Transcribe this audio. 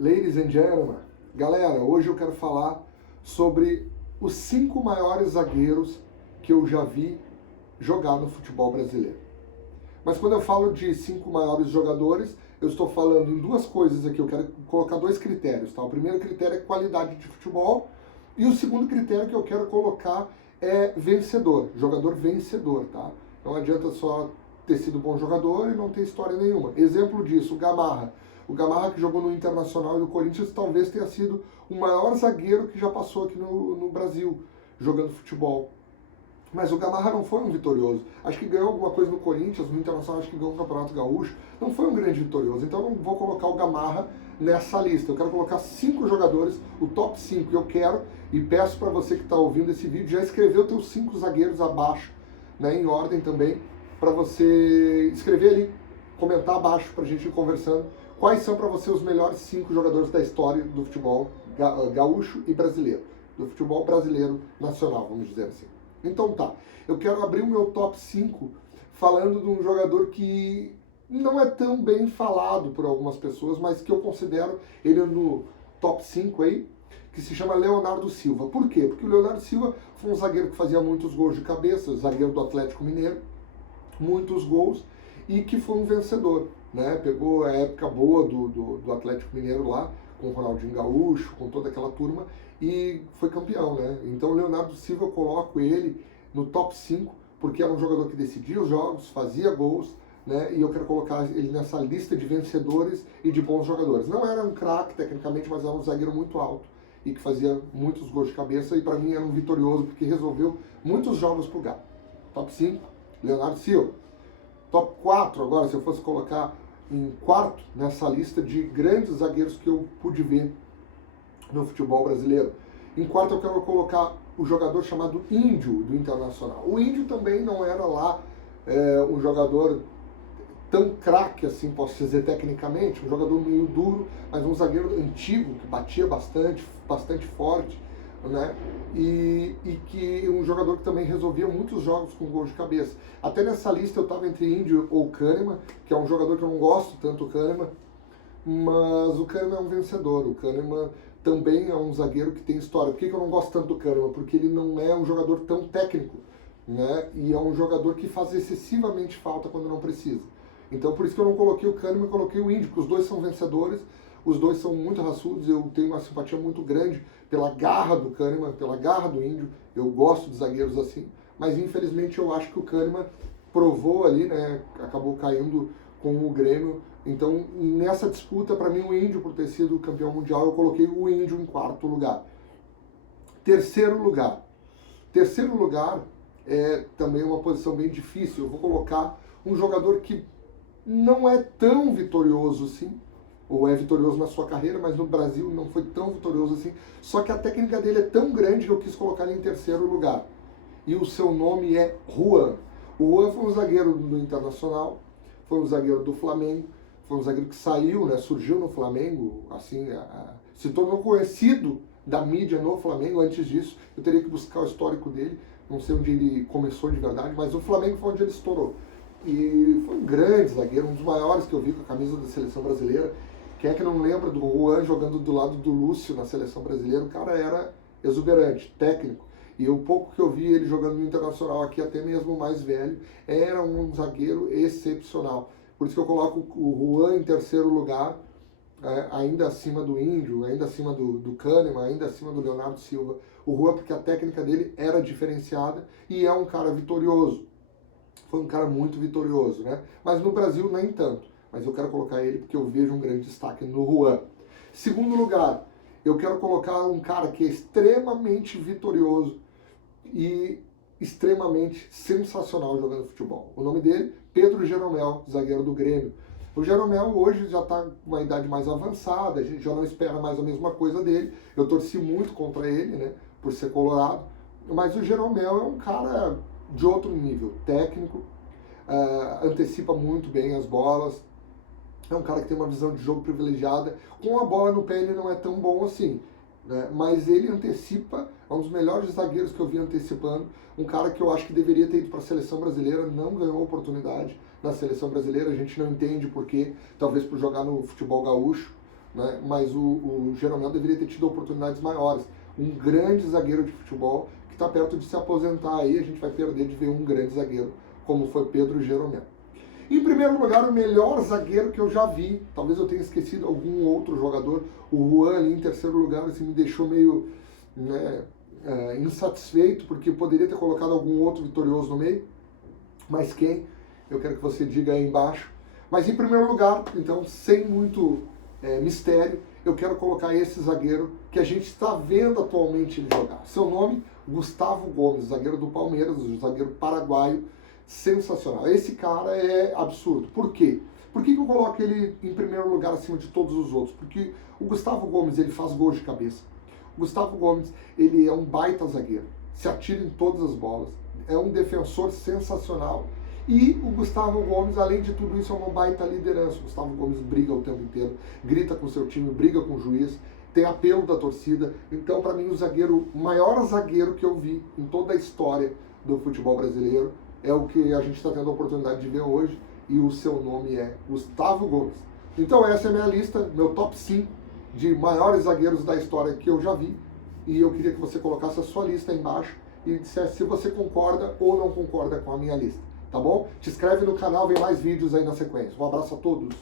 Ladies and gentlemen, galera, hoje eu quero falar sobre os 5 maiores zagueiros que eu já vi jogar no futebol brasileiro. Mas quando eu falo de 5 maiores jogadores, eu estou falando em duas coisas aqui, eu quero colocar 2 critérios, tá? O primeiro critério é qualidade de futebol e o segundo critério que eu quero colocar é vencedor, jogador vencedor, tá? Não adianta só ter sido bom jogador e não ter história nenhuma. Exemplo disso, o Gamarra. O Gamarra, que jogou no Internacional e no Corinthians, talvez tenha sido o maior zagueiro que já passou aqui no Brasil, jogando futebol. Mas o Gamarra não foi um vitorioso. Acho que ganhou alguma coisa no Corinthians, no Internacional acho que ganhou o Campeonato Gaúcho. Não foi um grande vitorioso. Então eu não vou colocar o Gamarra nessa lista. Eu quero colocar 5 jogadores, o top 5. Eu quero, e peço para você que está ouvindo esse vídeo, já escrever os teus 5 zagueiros abaixo, né, em ordem também, para você escrever ali, comentar abaixo para a gente ir conversando. Quais são para você os melhores 5 jogadores da história do futebol gaúcho e brasileiro? Do futebol brasileiro nacional, vamos dizer assim. Então tá, eu quero abrir o meu top 5 falando de um jogador que não é tão bem falado por algumas pessoas, mas que eu considero ele no top 5 aí, que se chama Leonardo Silva. Por quê? Porque o Leonardo Silva foi um zagueiro que fazia muitos gols de cabeça, zagueiro do Atlético Mineiro, muitos gols, e que foi um vencedor, né? Pegou a época boa do Atlético Mineiro lá, com o Ronaldinho Gaúcho, com toda aquela turma, e foi campeão, né? Então o Leonardo Silva, eu coloco ele no top 5, porque era um jogador que decidia os jogos, fazia gols, né? E eu quero colocar ele nessa lista de vencedores e de bons jogadores. Não era um craque tecnicamente, mas era um zagueiro muito alto e que fazia muitos gols de cabeça, e para mim era um vitorioso, porque resolveu muitos jogos pro Galo. Top 5, Leonardo Silva. Top 4 agora, se eu fosse colocar em quarto nessa lista de grandes zagueiros que eu pude ver no futebol brasileiro. Em quarto eu quero colocar o jogador chamado Índio, do Internacional. O Índio também não era lá um jogador tão craque assim, posso dizer tecnicamente, um jogador meio duro, mas um zagueiro antigo, que batia bastante forte, né? E que um jogador que também resolvia muitos jogos com gols de cabeça. Até nessa lista eu estava entre Índio ou Kahneman, que é um jogador que eu não gosto tanto do Kahneman, mas o Kahneman é um vencedor. O Kahneman também é um zagueiro que tem história. Por que eu não gosto tanto do Kahneman? Porque ele não é um jogador tão técnico, né? E é um jogador que faz excessivamente falta quando não precisa. Então por isso que eu não coloquei o Kahneman e coloquei o Índio, porque os dois são vencedores, os dois são muito raçudos, eu tenho uma simpatia muito grande pela garra do Kahneman, pela garra do Índio, eu gosto de zagueiros assim, mas infelizmente eu acho que o Kahneman provou ali, né, acabou caindo com o Grêmio. Então nessa disputa, para mim, o Índio, por ter sido campeão mundial, eu coloquei o Índio em quarto lugar. Terceiro lugar é também uma posição bem difícil, eu vou colocar um jogador que não é tão vitorioso assim, ou é vitorioso na sua carreira, mas no Brasil não foi tão vitorioso assim, só que a técnica dele é tão grande que eu quis colocar ele em terceiro lugar. E o seu nome é Juan. O Juan foi um zagueiro do Internacional, foi um zagueiro do Flamengo, foi um zagueiro que saiu, né, surgiu no Flamengo, assim, se tornou conhecido da mídia no Flamengo. Antes disso, eu teria que buscar o histórico dele, não sei onde ele começou de verdade, mas o Flamengo foi onde ele estourou. E foi um grande zagueiro, um dos maiores que eu vi com a camisa da seleção brasileira. Quem é que não lembra do Juan jogando do lado do Lúcio na seleção brasileira? O cara era exuberante, técnico. E o pouco que eu vi ele jogando no Internacional aqui, até mesmo mais velho, era um zagueiro excepcional. Por isso que eu coloco o Juan em terceiro lugar, ainda acima do Índio, ainda acima do Kahneman, ainda acima do Leonardo Silva. O Juan, porque a técnica dele era diferenciada e é um cara vitorioso. Foi um cara muito vitorioso, né? Mas no Brasil nem tanto. Mas eu quero colocar ele porque eu vejo um grande destaque no Juan. Segundo lugar, eu quero colocar um cara que é extremamente vitorioso e extremamente sensacional jogando futebol. O nome dele, Pedro Jeromel, zagueiro do Grêmio. O Jeromel hoje já está com uma idade mais avançada, a gente já não espera mais a mesma coisa dele. Eu torci muito contra ele, né, por ser colorado. Mas o Jeromel é um cara de outro nível, técnico, antecipa muito bem as bolas, é um cara que tem uma visão de jogo privilegiada. Com a bola no pé ele não é tão bom assim, né? Mas ele antecipa, é um dos melhores zagueiros que eu vi antecipando, um cara que eu acho que deveria ter ido para a seleção brasileira, não ganhou oportunidade na seleção brasileira, a gente não entende por quê, talvez por jogar no futebol gaúcho, né? Mas o Jeromel deveria ter tido oportunidades maiores. Um grande zagueiro de futebol que está perto de se aposentar aí, a gente vai perder de ver um grande zagueiro como foi Pedro Jeromel. Em primeiro lugar, o melhor zagueiro que eu já vi, talvez eu tenha esquecido algum outro jogador, o Juan ali em terceiro lugar, assim, me deixou meio, né, insatisfeito, porque poderia ter colocado algum outro vitorioso no meio, mas quem? Eu quero que você diga aí embaixo. Mas em primeiro lugar, então, sem muito mistério, eu quero colocar esse zagueiro que a gente está vendo atualmente ele jogar. Seu nome, Gustavo Gomes, zagueiro do Palmeiras, zagueiro paraguaio, sensacional. Esse cara é absurdo. Por quê? Por que eu coloco ele em primeiro lugar acima de todos os outros? Porque o Gustavo Gomes, ele faz gols de cabeça. O Gustavo Gomes, ele é um baita zagueiro. Se atira em todas as bolas. É um defensor sensacional. E o Gustavo Gomes, além de tudo isso, é uma baita liderança. O Gustavo Gomes briga o tempo inteiro, grita com o seu time, briga com o juiz, tem apelo da torcida. Então, para mim, o maior zagueiro que eu vi em toda a história do futebol brasileiro é o que a gente está tendo a oportunidade de ver hoje, e o seu nome é Gustavo Gomes. Então essa é a minha lista, meu top 5 de maiores zagueiros da história que eu já vi, e eu queria que você colocasse a sua lista aí embaixo e dissesse se você concorda ou não concorda com a minha lista, tá bom? Te inscreve no canal, vem mais vídeos aí na sequência. Um abraço a todos!